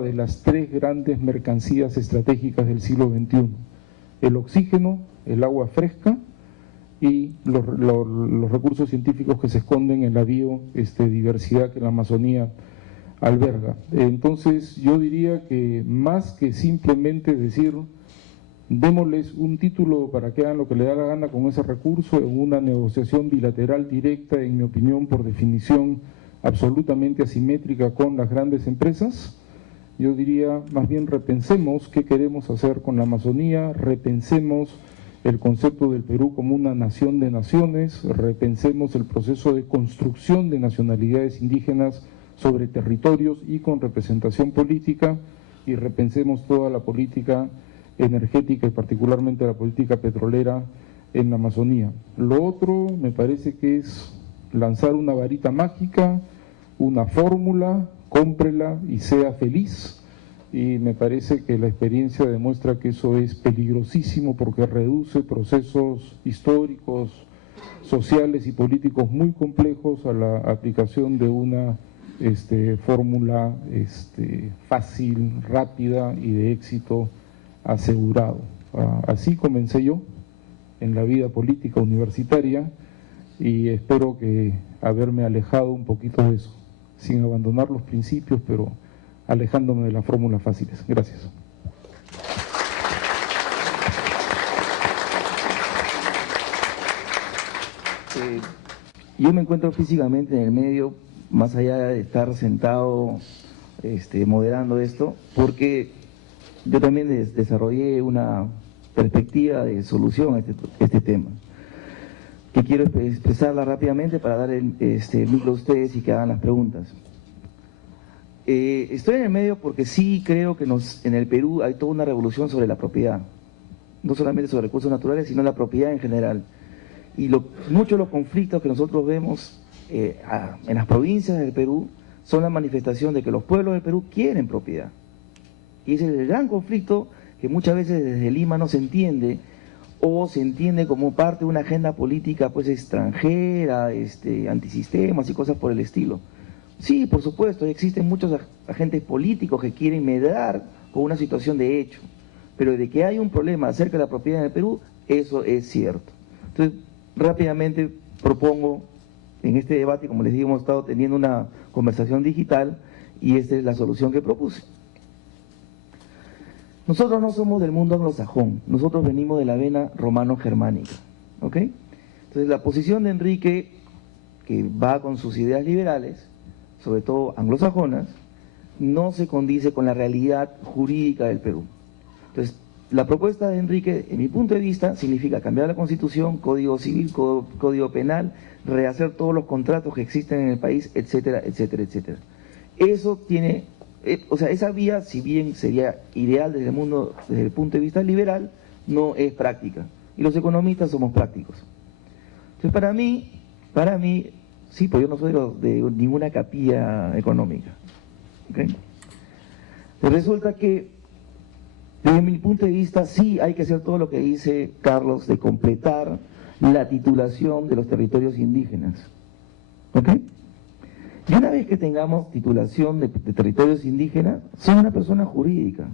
de las tres grandes mercancías estratégicas del siglo XXI: el oxígeno, el agua fresca y los recursos científicos que se esconden en la biodiversidad que la Amazonía alberga. Entonces yo diría que más que simplemente decir démosles un título para que hagan lo que le da la gana con ese recurso en una negociación bilateral directa, en mi opinión, por definición absolutamente asimétrica con las grandes empresas, yo diría más bien repensemos qué queremos hacer con la Amazonía, repensemos el concepto del Perú como una nación de naciones, repensemos el proceso de construcción de nacionalidades indígenas sobre territorios y con representación política, y repensemos toda la política energética y particularmente la política petrolera en la Amazonía. Lo otro me parece que es lanzar una varita mágica, una fórmula, cómprela y sea feliz, y me parece que la experiencia demuestra que eso es peligrosísimo porque reduce procesos históricos, sociales y políticos muy complejos a la aplicación de una fórmula fácil, rápida y de éxito asegurado. Así comencé yo en la vida política universitaria y espero que haberme alejado un poquito de eso, sin abandonar los principios, pero alejándome de las fórmulas fáciles. Gracias. Yo me encuentro físicamente en el medio, más allá de estar sentado moderando esto, porque yo también desarrollé una perspectiva de solución a este tema, que quiero expresarla rápidamente para dar el micro a ustedes y que hagan las preguntas. Estoy en el medio porque sí creo que en el Perú hay toda una revolución sobre la propiedad, no solamente sobre recursos naturales, sino la propiedad en general. Y muchos de los conflictos que nosotros vemos en las provincias del Perú son la manifestación de que los pueblos del Perú quieren propiedad. Y ese es el gran conflicto que muchas veces desde Lima no se entiende, o se entiende como parte de una agenda política pues extranjera, antisistemas y cosas por el estilo. Sí, por supuesto, existen muchos agentes políticos que quieren medrar con una situación de hecho, pero de que hay un problema acerca de la propiedad en el Perú, eso es cierto. Entonces, rápidamente propongo en este debate, como les digo, hemos estado teniendo una conversación digital y esta es la solución que propuse. Nosotros no somos del mundo anglosajón, nosotros venimos de la vena romano-germánica, ¿ok? Entonces la posición de Enrique, que va con sus ideas liberales, sobre todo anglosajonas, no se condice con la realidad jurídica del Perú. Entonces, la propuesta de Enrique, en mi punto de vista, significa cambiar la Constitución, Código Civil, Código Penal, rehacer todos los contratos que existen en el país, etcétera, etcétera, etcétera. Eso tiene, esa vía, si bien sería ideal desde el punto de vista liberal, no es práctica. Y los economistas somos prácticos. Entonces, para mí, sí, pues yo no soy de ninguna capilla económica. ¿Okay? Pues resulta que, desde mi punto de vista, sí hay que hacer todo lo que dice Carlos, de completar la titulación de los territorios indígenas. ¿Ok? Y una vez que tengamos titulación de territorios indígenas, son una persona jurídica.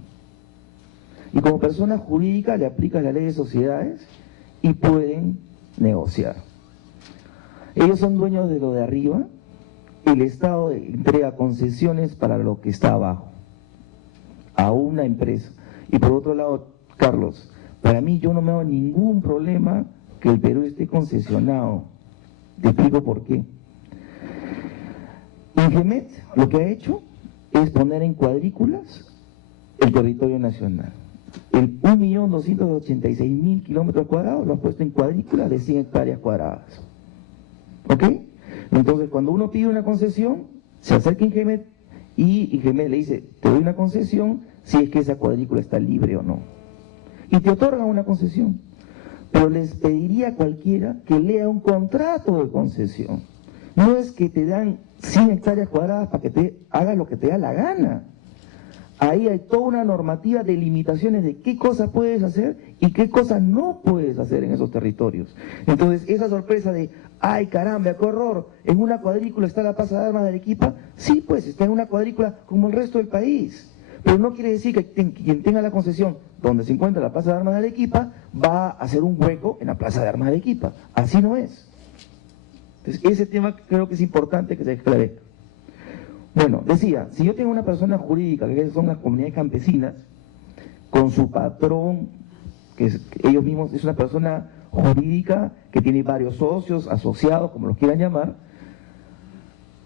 Y como persona jurídica le aplicas la ley de sociedades y pueden negociar. Ellos son dueños de lo de arriba, el Estado entrega concesiones para lo que está abajo, a una empresa. Y por otro lado, Carlos, para mí yo no me hago ningún problema que el Perú esté concesionado. Te explico por qué. Ingemet lo que ha hecho es poner en cuadrículas el territorio nacional. El 1.286.000 kilómetros cuadrados lo ha puesto en cuadrículas de 100 hectáreas cuadradas. ¿Ok? Entonces, cuando uno pide una concesión, se acerca a Ingemet y Ingemet le dice, te doy una concesión si es que esa cuadrícula está libre o no. Y te otorgan una concesión. Pero les pediría a cualquiera que lea un contrato de concesión. No es que te dan 100 hectáreas cuadradas para que te hagas lo que te da la gana. Ahí hay toda una normativa de limitaciones de qué cosas puedes hacer y qué cosas no puedes hacer en esos territorios. Entonces, esa sorpresa de, ay caramba, qué horror, en una cuadrícula está la Plaza de Armas de Arequipa, sí pues, está en una cuadrícula como el resto del país. Pero no quiere decir que quien tenga la concesión donde se encuentra la Plaza de Armas de Arequipa va a hacer un hueco en la Plaza de Armas de Arequipa. Así no es. Entonces, ese tema creo que es importante que se esclarezca. Bueno, decía, si yo tengo una persona jurídica, que son las comunidades campesinas, con su patrón, ellos mismos, es una persona jurídica que tiene varios socios, asociados, como los quieran llamar,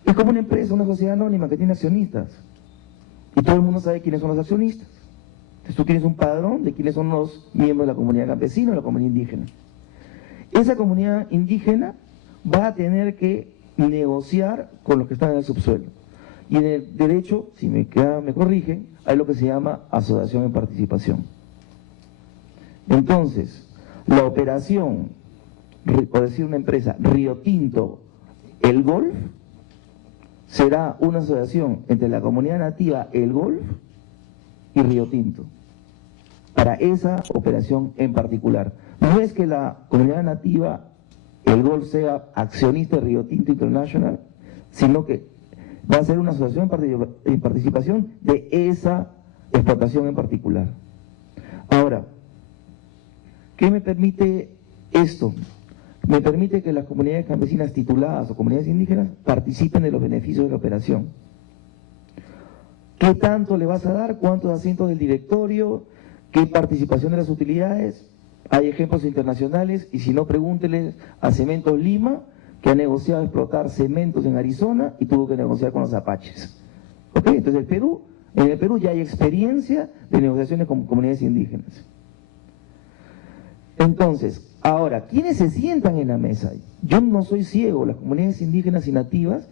es como una empresa, una sociedad anónima que tiene accionistas. Y todo el mundo sabe quiénes son los accionistas. Entonces tú tienes un padrón de quiénes son los miembros de la comunidad campesina o de la comunidad indígena. Esa comunidad indígena va a tener que negociar con los que están en el subsuelo. Y en el derecho, si me corrigen, hay lo que se llama asociación en participación. Entonces, la operación, o decir una empresa, Río Tinto, el Golf, será una asociación entre la comunidad nativa El Golf y Río Tinto, para esa operación en particular. No es que la comunidad nativa El Golf sea accionista de Río Tinto International, sino que va a ser una asociación en participación de esa explotación en particular. Ahora, ¿qué me permite esto? Me permite que las comunidades campesinas tituladas o comunidades indígenas participen de los beneficios de la operación. ¿Qué tanto le vas a dar? ¿Cuántos asientos del directorio? ¿Qué participación de las utilidades? Hay ejemplos internacionales, y si no, pregúnteles a Cementos Lima, que ha negociado explotar cementos en Arizona y tuvo que negociar con los apaches. ¿Ok? Entonces en el Perú ya hay experiencia de negociaciones con comunidades indígenas. Entonces, ahora, ¿quiénes se sientan en la mesa? Yo no soy ciego, las comunidades indígenas y nativas,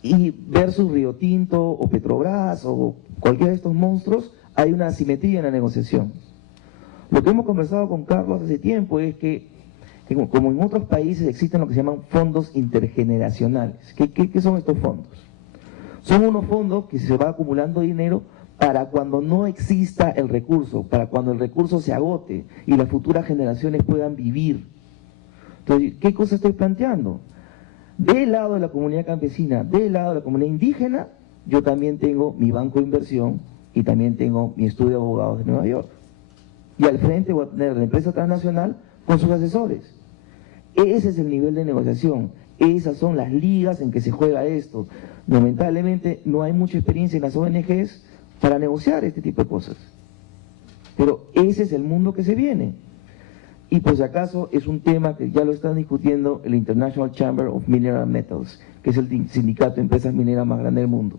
y versus Río Tinto o Petrobras o cualquiera de estos monstruos, hay una asimetría en la negociación. Lo que hemos conversado con Carlos hace tiempo es que, como en otros países, existen lo que se llaman fondos intergeneracionales. ¿Qué son estos fondos? Son unos fondos que se va acumulando dinero para cuando no exista el recurso, para cuando el recurso se agote y las futuras generaciones puedan vivir. Entonces, ¿qué cosa estoy planteando? Del lado de la comunidad campesina, del lado de la comunidad indígena, yo también tengo mi banco de inversión y también tengo mi estudio de abogados de Nueva York. Y al frente voy a tener la empresa transnacional con sus asesores. Ese es el nivel de negociación, esas son las ligas en que se juega esto. Lamentablemente no hay mucha experiencia en las ONGs para negociar este tipo de cosas. Pero ese es el mundo que se viene. Y por si acaso es un tema que ya lo están discutiendo el International Chamber of Mineral Metals, que es el sindicato de empresas mineras más grande del mundo.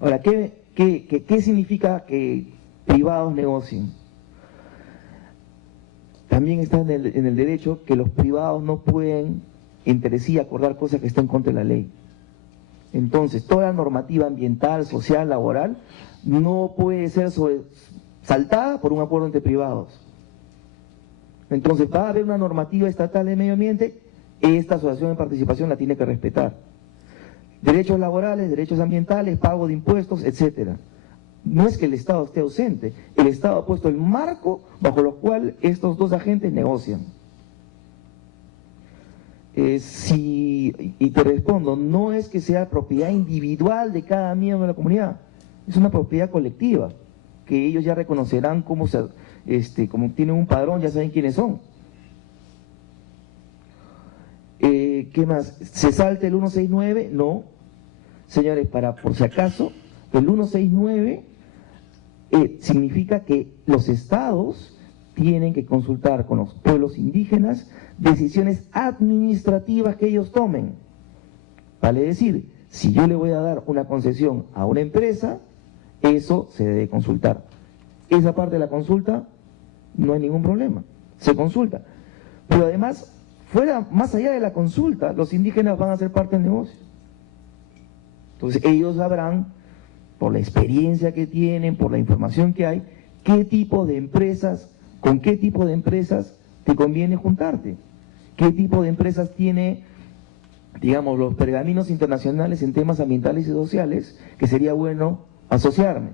Ahora, ¿qué significa que privados negocien? También está en el derecho que los privados no pueden entre sí acordar cosas que estén contra la ley. Entonces, toda la normativa ambiental, social, laboral, no puede ser saltada por un acuerdo entre privados. Entonces, va a haber una normativa estatal de medio ambiente, esta asociación de participación la tiene que respetar. Derechos laborales, derechos ambientales, pago de impuestos, etcétera. No es que el Estado esté ausente, el Estado ha puesto el marco bajo lo cual estos dos agentes negocian. Y te respondo, no es que sea propiedad individual de cada miembro de la comunidad, es una propiedad colectiva, que ellos ya reconocerán como tienen un padrón, ya saben quiénes son. ¿Qué más? ¿Se salta el 169? No. Señores, por si acaso, el 169 significa que los estados tienen que consultar con los pueblos indígenas decisiones administrativas que ellos tomen. Vale decir, si yo le voy a dar una concesión a una empresa, eso se debe consultar. Esa parte de la consulta no hay ningún problema, se consulta. Pero además, más allá de la consulta, los indígenas van a ser parte del negocio. Entonces ellos sabrán, por la experiencia que tienen, por la información que hay, qué tipo de empresas, con qué tipo de empresas te conviene juntarte, qué tipo de empresas tiene, digamos, los pergaminos internacionales en temas ambientales y sociales, que sería bueno asociarme.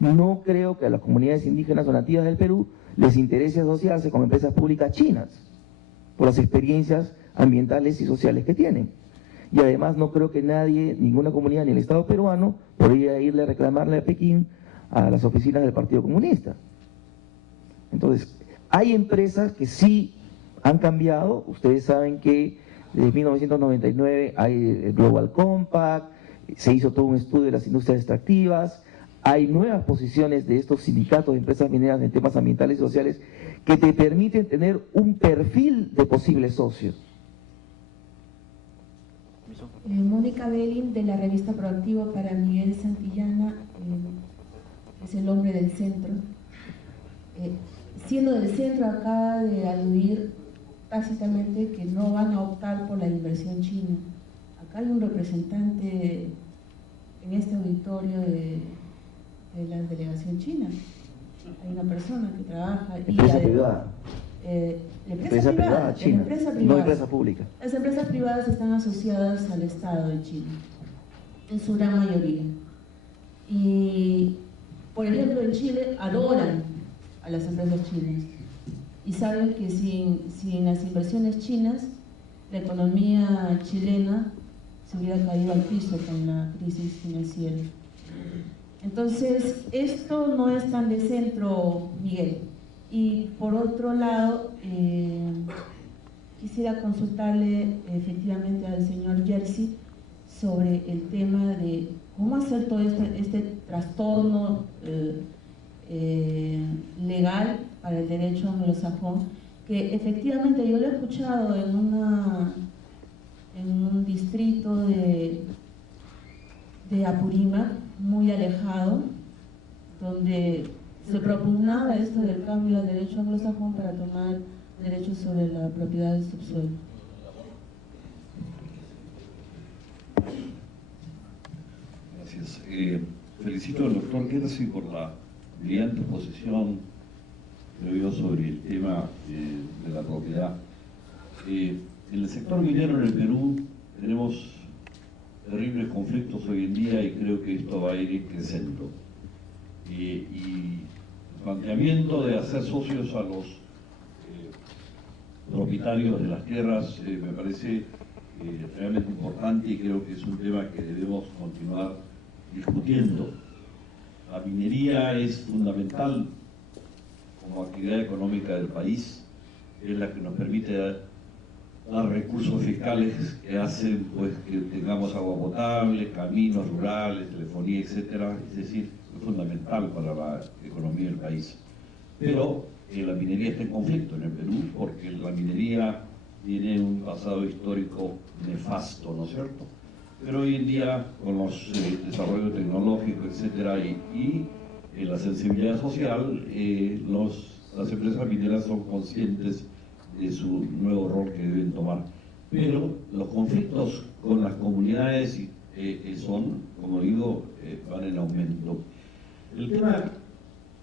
No creo que a las comunidades indígenas o nativas del Perú les interese asociarse con empresas públicas chinas, por las experiencias ambientales y sociales que tienen. y además no creo que nadie, ninguna comunidad ni el Estado peruano podría irle a reclamarle a Pekín a las oficinas del Partido Comunista. Entonces, hay empresas que sí han cambiado. Ustedes saben que desde 1999 hay el Global Compact, se hizo todo un estudio de las industrias extractivas, hay nuevas posiciones de estos sindicatos de empresas mineras en temas ambientales y sociales que te permiten tener un perfil de posibles socios. Mónica Belling, de la revista Proactivo, para Miguel Santillana, es el hombre del centro. Siendo del centro, acaba de aludir tácitamente que no van a optar por la inversión china. Acá hay un representante en este auditorio de la delegación china. Hay una persona que trabaja. Empresa privada. Empresa privada, China, empresa privada, no empresa pública. Las empresas privadas están asociadas al Estado de China, en su gran mayoría. Y, por ejemplo, en Chile adoran a las empresas chinas y saben que sin las inversiones chinas, la economía chilena se hubiera caído al piso con la crisis financiera. Entonces, esto no es tan de centro, Miguel. Y por otro lado, quisiera consultarle efectivamente al señor Jersey sobre el tema de cómo hacer todo este trastorno legal para el derecho anglosajón, que efectivamente yo lo he escuchado en un distrito de Apurímac, muy alejado, donde se propugnaba esto del cambio al derecho anglosajón para tomar derechos sobre la propiedad del subsuelo. Gracias. Felicito al doctor Jersey por la brillante exposición que dio sobre el tema de la propiedad. En el sector minero en el Perú tenemos terribles conflictos hoy en día y creo que esto va a ir creciendo. Y el planteamiento de hacer socios a los propietarios de las tierras me parece realmente importante y creo que es un tema que debemos continuar discutiendo. La minería es fundamental como actividad económica del país, es la que nos permite dar recursos fiscales que hacen pues que tengamos agua potable, caminos rurales, telefonía, etcétera. Es decir, es fundamental para la economía del país. Pero la minería está en conflicto en el Perú porque la minería tiene un pasado histórico nefasto, ¿no es cierto? Pero hoy en día, con los desarrollos tecnológicos, etcétera, y la sensibilidad social, las empresas mineras son conscientes de su nuevo rol que deben tomar. Pero los conflictos con las comunidades son, como digo, van en aumento. El tema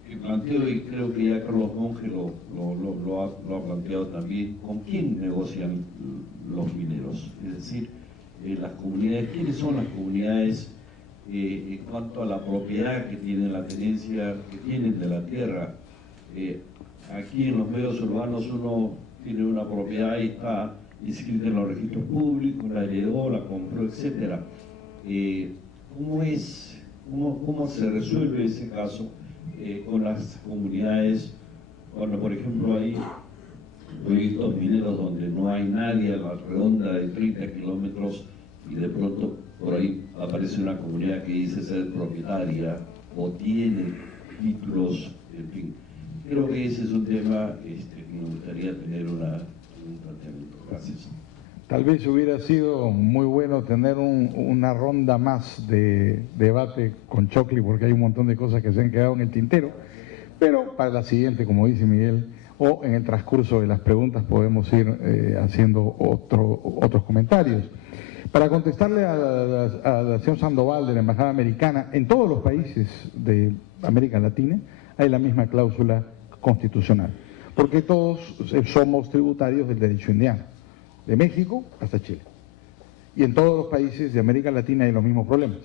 que planteo, y creo que ya Carlos Monge lo ha planteado también, ¿con quién negocian los mineros? Es decir, las comunidades, ¿quiénes son las comunidades en cuanto a la propiedad que tienen, la tenencia que tienen de la tierra? Aquí en los medios urbanos uno tiene una propiedad y está inscrita en los registros públicos, la heredó, la compró, etc. ¿Cómo se resuelve ese caso con las comunidades cuando, por ejemplo, hay proyectos mineros donde no hay nadie a la redonda de 30 kilómetros y de pronto por ahí aparece una comunidad que dice ser propietaria o tiene títulos, en fin? Creo que ese es un tema que me gustaría tener un planteamiento. Gracias. Tal vez hubiera sido muy bueno tener una ronda más de debate con Chocli, porque hay un montón de cosas que se han quedado en el tintero, pero para la siguiente, como dice Miguel, o en el transcurso de las preguntas podemos ir haciendo otros comentarios. Para contestarle al señor Sandoval de la Embajada Americana, en todos los países de América Latina hay la misma cláusula constitucional, porque todos somos tributarios del derecho indiano, de México hasta Chile. Y en todos los países de América Latina hay los mismos problemas,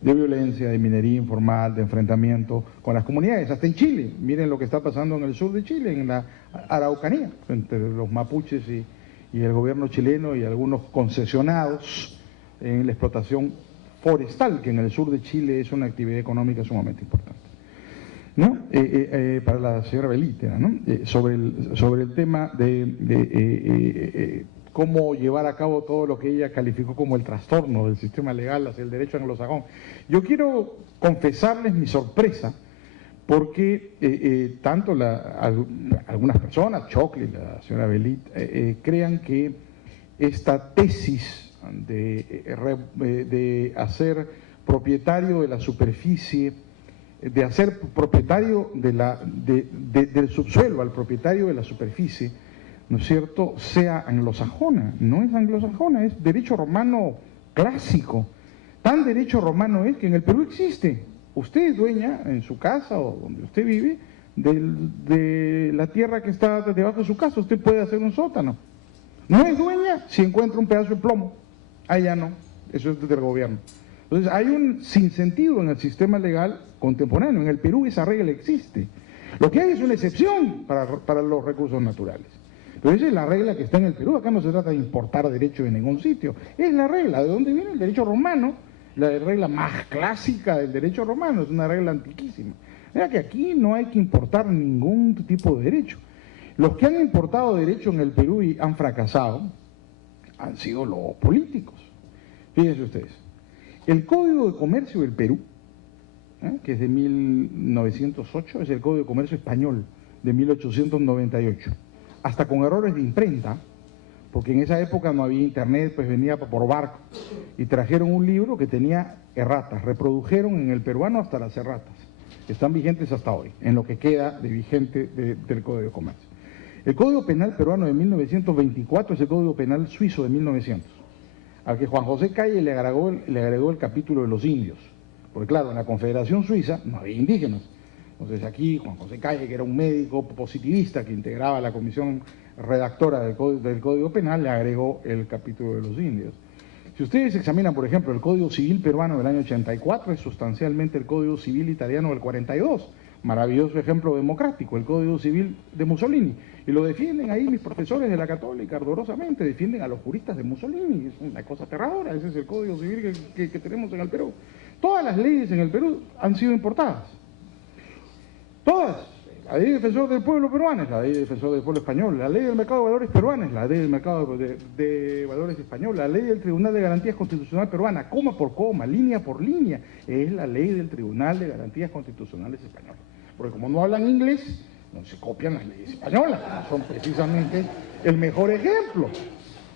de violencia, de minería informal, de enfrentamiento con las comunidades, hasta en Chile. Miren lo que está pasando en el sur de Chile, en la Araucanía, entre los mapuches y el gobierno chileno y algunos concesionados en la explotación forestal, que en el sur de Chile es una actividad económica sumamente importante, ¿no? Para la señora Belítera, ¿no? Sobre el tema de cómo llevar a cabo todo lo que ella calificó como el trastorno del sistema legal hacia el derecho anglosajón. Yo quiero confesarles mi sorpresa, porque tanto algunas personas, Chocli, la señora Belit, crean que esta tesis de hacer propietario de la superficie, de hacer propietario del subsuelo al propietario de la superficie, ¿no es cierto?, sea anglosajona. No es anglosajona, es derecho romano clásico. Tan derecho romano es que en el Perú existe. Usted es dueña en su casa o donde usted vive de la tierra que está debajo de su casa. Usted puede hacer un sótano. No es dueña si encuentra un pedazo de plomo. Allá no, eso es del gobierno. Entonces hay un sinsentido en el sistema legal contemporáneo. En el Perú esa regla existe. Lo que hay es una excepción para los recursos naturales. Pero esa es la regla que está en el Perú. Acá no se trata de importar derecho de ningún sitio. Es la regla. ¿De dónde viene el derecho romano? La regla más clásica del derecho romano. Es una regla antiquísima. Mira que aquí no hay que importar ningún tipo de derecho. Los que han importado derecho en el Perú y han fracasado han sido los políticos. Fíjense ustedes. El Código de Comercio del Perú, que es de 1908, es el Código de Comercio español de 1898. Hasta con errores de imprenta, porque en esa época no había internet, pues venía por barco, y trajeron un libro que tenía erratas, reprodujeron en el peruano hasta las erratas, están vigentes hasta hoy, en lo que queda de vigente del Código de Comercio. El Código Penal peruano de 1924 es el Código Penal suizo de 1900, al que Juan José Calle le agregó el capítulo de los indios, porque claro, en la Confederación Suiza no había indígenas. Entonces aquí Juan José Calle, que era un médico positivista que integraba la comisión redactora del Código Penal, le agregó el capítulo de los indios. Si ustedes examinan, por ejemplo, el Código Civil peruano del año 84, es sustancialmente el Código Civil italiano del 42, maravilloso ejemplo democrático, el Código Civil de Mussolini, y lo defienden ahí mis profesores de la Católica ardorosamente, defienden a los juristas de Mussolini, es una cosa aterradora, ese es el Código Civil que tenemos en el Perú. Todas las leyes en el Perú han sido importadas. Todas. La ley de defensor del pueblo peruano es la ley de defensor del pueblo español, la ley del mercado de valores peruana es la ley del mercado de valores español, la ley del Tribunal de Garantías Constitucional peruana, coma por coma, línea por línea, es la ley del Tribunal de Garantías Constitucionales español. Porque como no hablan inglés, no se copian las leyes españolas, son precisamente el mejor ejemplo.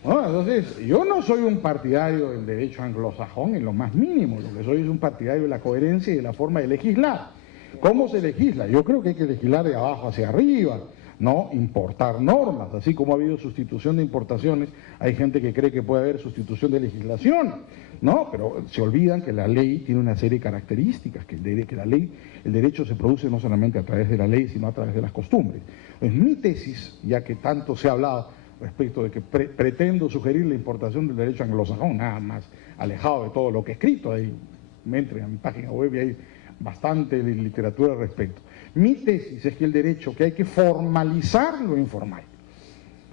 ¿No? Entonces, yo no soy un partidario del derecho anglosajón en lo más mínimo, lo que soy es un partidario de la coherencia y de la forma de legislar. ¿Cómo se legisla? Yo creo que hay que legislar de abajo hacia arriba, no importar normas. Así como ha habido sustitución de importaciones, hay gente que cree que puede haber sustitución de legislación, ¿no? Pero se olvidan que la ley tiene una serie de características, que el derecho se produce no solamente a través de la ley, sino a través de las costumbres. Pues mi tesis, ya que tanto se ha hablado respecto de que pretendo sugerir la importación del derecho anglosajón, nada más alejado de todo lo que he escrito, ahí me entren a mi página web y hay bastante literatura al respecto. Mi tesis es que el derecho, que hay que formalizar lo informal,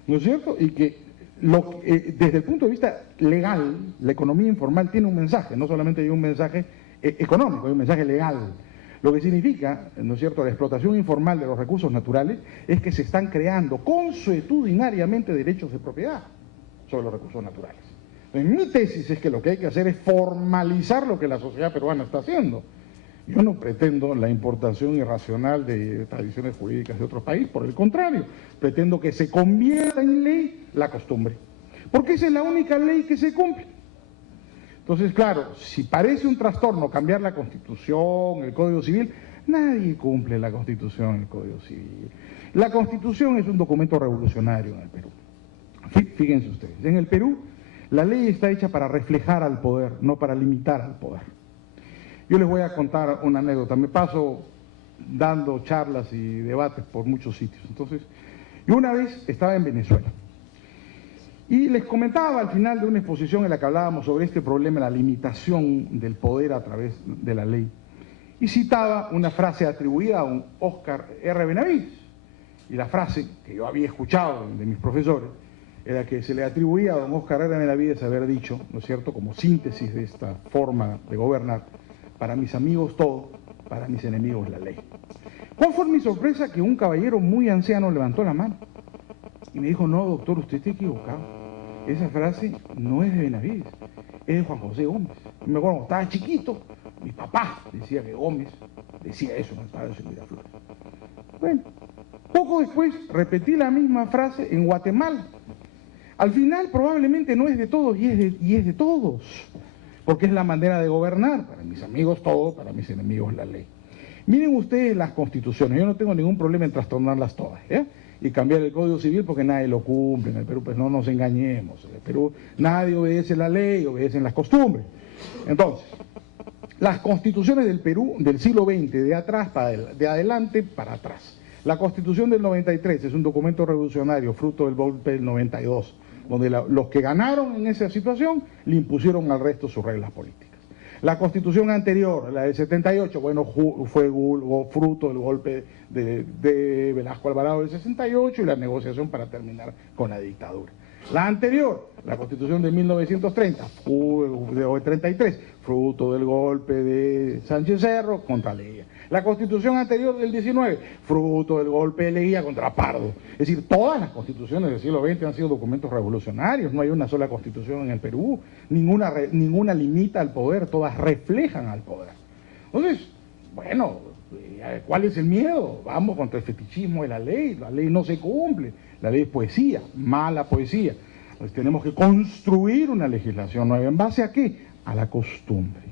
¿no es cierto? Y que desde el punto de vista legal, la economía informal tiene un mensaje, no solamente hay un mensaje económico, hay un mensaje legal. Lo que significa, ¿no es cierto?, la explotación informal de los recursos naturales es que se están creando consuetudinariamente derechos de propiedad sobre los recursos naturales. Entonces, mi tesis es que lo que hay que hacer es formalizar lo que la sociedad peruana está haciendo. Yo no pretendo la importación irracional de tradiciones jurídicas de otro país, por el contrario, pretendo que se convierta en ley la costumbre, porque esa es la única ley que se cumple. Entonces, claro, si parece un trastorno cambiar la Constitución, el Código Civil, nadie cumple la Constitución, el Código Civil. La Constitución es un documento revolucionario en el Perú. Fíjense ustedes, en el Perú la ley está hecha para reflejar al poder, no para limitar al poder. Yo les voy a contar una anécdota. Me paso dando charlas y debates por muchos sitios. Entonces, yo una vez estaba en Venezuela y les comentaba al final de una exposición en la que hablábamos sobre este problema, la limitación del poder a través de la ley. Y citaba una frase atribuida a un Óscar R. Benavides. Y la frase que yo había escuchado de mis profesores era que se le atribuía a don Óscar Herrera Benavides haber dicho, ¿no es cierto?, como síntesis de esta forma de gobernar: para mis amigos todo, para mis enemigos la ley. ¿Cuál fue mi sorpresa? Que un caballero muy anciano levantó la mano y me dijo: no, doctor, usted está equivocado. Esa frase no es de Benavides, es de Juan José Gómez. Y me acuerdo, cuando estaba chiquito, mi papá decía que Gómez decía eso en el Palacio de Miraflores. Bueno, poco después repetí la misma frase en Guatemala. Al final probablemente no es de todos y es de todos, porque es la manera de gobernar: para mis amigos todo, para mis enemigos la ley. Miren ustedes las constituciones, yo no tengo ningún problema en trastornarlas todas, y cambiar el Código Civil porque nadie lo cumple en el Perú, pues no nos engañemos. En el Perú nadie obedece la ley, obedecen las costumbres. Entonces, las constituciones del Perú del siglo XX, de atrás de adelante para atrás. La Constitución del 93 es un documento revolucionario, fruto del golpe del 92, donde los que ganaron en esa situación le impusieron al resto sus reglas políticas. La Constitución anterior, la del 78, bueno, fue fruto del golpe de Velasco Alvarado del 68 y la negociación para terminar con la dictadura. La anterior, la Constitución de 1930, de 33, fruto del golpe de Sánchez Cerro contra Leguía. La Constitución anterior del 19, fruto del golpe de Leguía contra Pardo. Es decir, todas las constituciones del siglo XX han sido documentos revolucionarios, no hay una sola constitución en el Perú, ninguna limita al poder, todas reflejan al poder. Entonces, bueno, ¿cuál es el miedo? Vamos contra el fetichismo de la ley no se cumple, la ley es poesía, mala poesía. Entonces tenemos que construir una legislación nueva. ¿En base a qué? A la costumbre.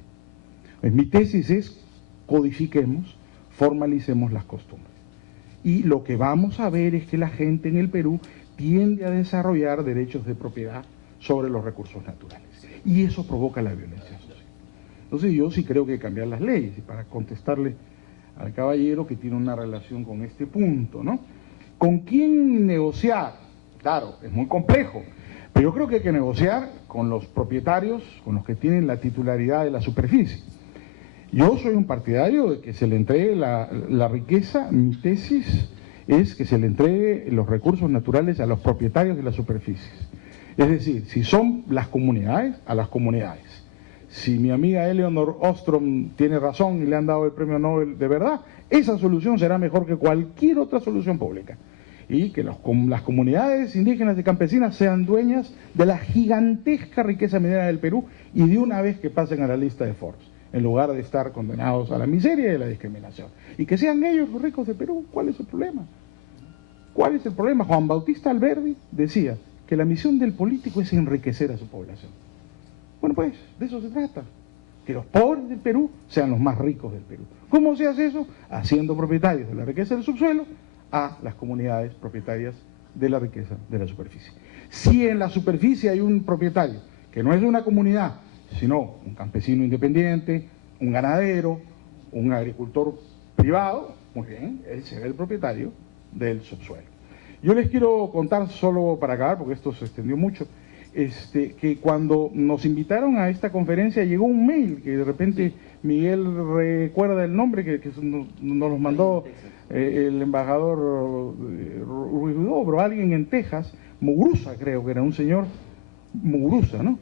Pues mi tesis es: codifiquemos, formalicemos las costumbres. Y lo que vamos a ver es que la gente en el Perú tiende a desarrollar derechos de propiedad sobre los recursos naturales. Y eso provoca la violencia social. Entonces yo sí creo que hay que cambiar las leyes. Y para contestarle al caballero que tiene una relación con este punto, ¿no? ¿Con quién negociar? Claro, es muy complejo. Pero yo creo que hay que negociar con los propietarios, con los que tienen la titularidad de la superficie. Yo soy un partidario de que se le entregue la riqueza. Mi tesis es que se le entregue los recursos naturales a los propietarios de las superficies. Es decir, si son las comunidades, a las comunidades. Si mi amiga Eleanor Ostrom tiene razón y le han dado el premio Nobel de verdad, esa solución será mejor que cualquier otra solución pública. Y que las comunidades indígenas y campesinas sean dueñas de la gigantesca riqueza minera del Perú y de una vez que pasen a la lista de Forbes, en lugar de estar condenados a la miseria y a la discriminación. Y que sean ellos los ricos de Perú. ¿Cuál es el problema? ¿Cuál es el problema? Juan Bautista Alberdi decía que la misión del político es enriquecer a su población. Bueno, pues, de eso se trata. Que los pobres del Perú sean los más ricos del Perú. ¿Cómo se hace eso? Haciendo propietarios de la riqueza del subsuelo a las comunidades propietarias de la riqueza de la superficie. Si en la superficie hay un propietario que no es de una comunidad, sino un campesino independiente, un ganadero, un agricultor privado, muy bien, él será el propietario del subsuelo. Yo les quiero contar, solo para acabar, porque esto se extendió mucho, que cuando nos invitaron a esta conferencia llegó un mail que de repente Miguel recuerda el nombre que nos los mandó el embajador Ruiz Huidobro, alguien en Texas, Muguruza creo que era, un señor Muguruza, ¿no?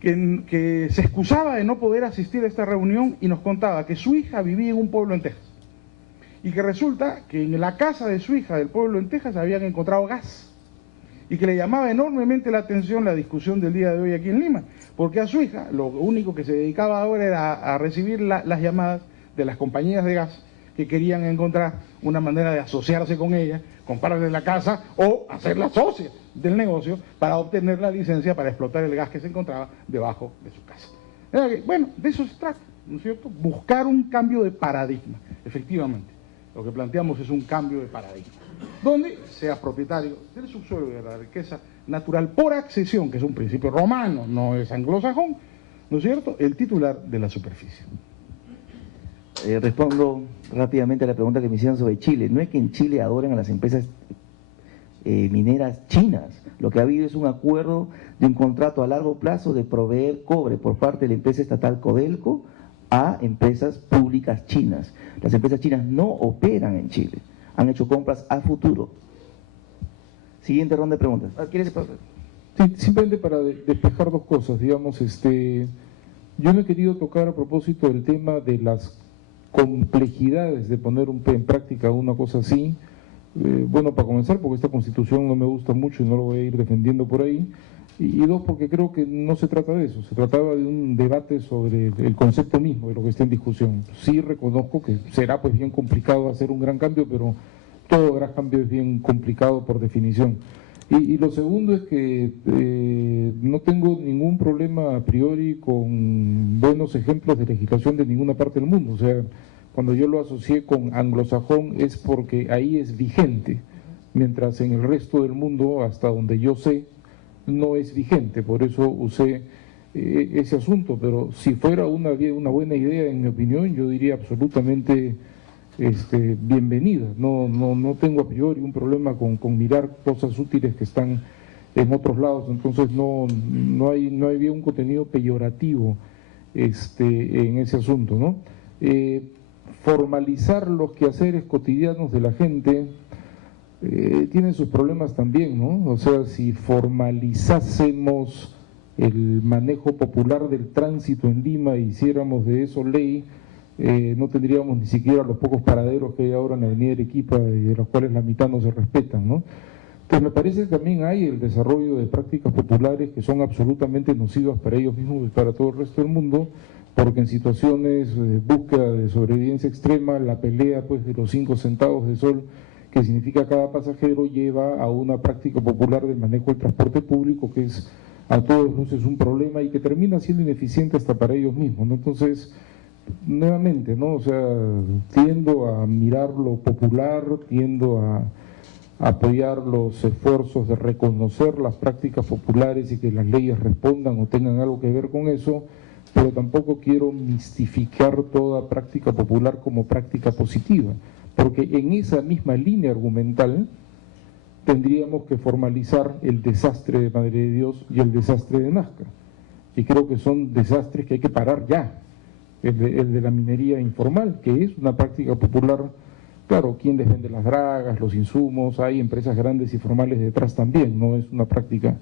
Que se excusaba de no poder asistir a esta reunión y nos contaba que su hija vivía en un pueblo en Texas y que resulta que en la casa de su hija del pueblo en Texas habían encontrado gas y que le llamaba enormemente la atención la discusión del día de hoy aquí en Lima, porque a su hija lo único que se dedicaba ahora era a recibir las llamadas de las compañías de gas que querían encontrar una manera de asociarse con ella, comprarle la casa o hacerla socia del negocio para obtener la licencia para explotar el gas que se encontraba debajo de su casa. Bueno, de eso se trata, ¿no es cierto? Buscar un cambio de paradigma, efectivamente. Lo que planteamos es un cambio de paradigma, donde sea propietario del subsuelo y de la riqueza natural por accesión, que es un principio romano, no es anglosajón, ¿no es cierto?, el titular de la superficie. Respondo rápidamente a la pregunta que me hicieron sobre Chile. No es que en Chile adoren a las empresas mineras chinas. Lo que ha habido es un acuerdo de un contrato a largo plazo de proveer cobre por parte de la empresa estatal Codelco a empresas públicas chinas. Las empresas chinas no operan en Chile, han hecho compras a futuro. Siguiente ronda de preguntas. ¿Quieres? Sí, simplemente para despejar dos cosas, digamos, yo no he querido tocar a propósito del tema de las complejidades de poner en práctica una cosa así. Bueno, para comenzar, porque esta Constitución no me gusta mucho y no lo voy a ir defendiendo por ahí. Y dos, porque creo que no se trata de eso, se trataba de un debate sobre el concepto mismo de lo que está en discusión. Sí reconozco que será pues bien complicado hacer un gran cambio, pero todo gran cambio es bien complicado por definición. Y lo segundo es que no tengo ningún problema a priori con buenos ejemplos de legislación de ninguna parte del mundo. O sea, cuando yo lo asocié con anglosajón es porque ahí es vigente, mientras en el resto del mundo, hasta donde yo sé, no es vigente. Por eso usé ese asunto, pero si fuera una buena idea, en mi opinión, yo diría absolutamente bienvenida. No tengo a priori un problema con mirar cosas útiles que están en otros lados, entonces no había un contenido peyorativo en ese asunto, ¿no? Formalizar los quehaceres cotidianos de la gente tienen sus problemas también, ¿no? O sea, si formalizásemos el manejo popular del tránsito en Lima e hiciéramos de eso ley, no tendríamos ni siquiera los pocos paraderos que hay ahora en la avenida Arequipa, y de los cuales la mitad no se respetan, ¿no? Entonces me parece que también hay el desarrollo de prácticas populares que son absolutamente nocivas para ellos mismos y para todo el resto del mundo, porque en situaciones de búsqueda de sobrevivencia extrema, la pelea pues de los 5 centavos de sol que significa cada pasajero lleva a una práctica popular del manejo del transporte público que es a todas luces un problema y que termina siendo ineficiente hasta para ellos mismos, ¿no? Entonces, nuevamente, ¿no? O sea, tiendo a mirar lo popular, tiendo a apoyar los esfuerzos de reconocer las prácticas populares y que las leyes respondan o tengan algo que ver con eso, pero tampoco quiero mistificar toda práctica popular como práctica positiva, porque en esa misma línea argumental tendríamos que formalizar el desastre de Madre de Dios y el desastre de Nazca, y creo que son desastres que hay que parar ya. El de la minería informal, que es una práctica popular. Claro, ¿quién les vende las dragas, los insumos? Hay empresas grandes y formales detrás también, no es una práctica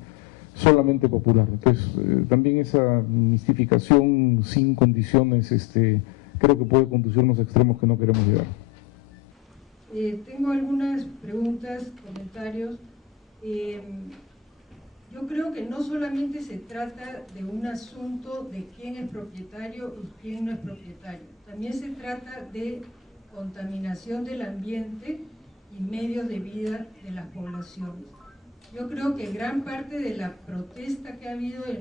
solamente popular. Entonces, también esa mistificación sin condiciones creo que puede conducir a unos extremos que no queremos llegar. Tengo algunas preguntas, comentarios. Yo creo que no solamente se trata de un asunto de quién es propietario y quién no es propietario, también se trata de contaminación del ambiente y medios de vida de las poblaciones. Yo creo que gran parte de la protesta que ha habido en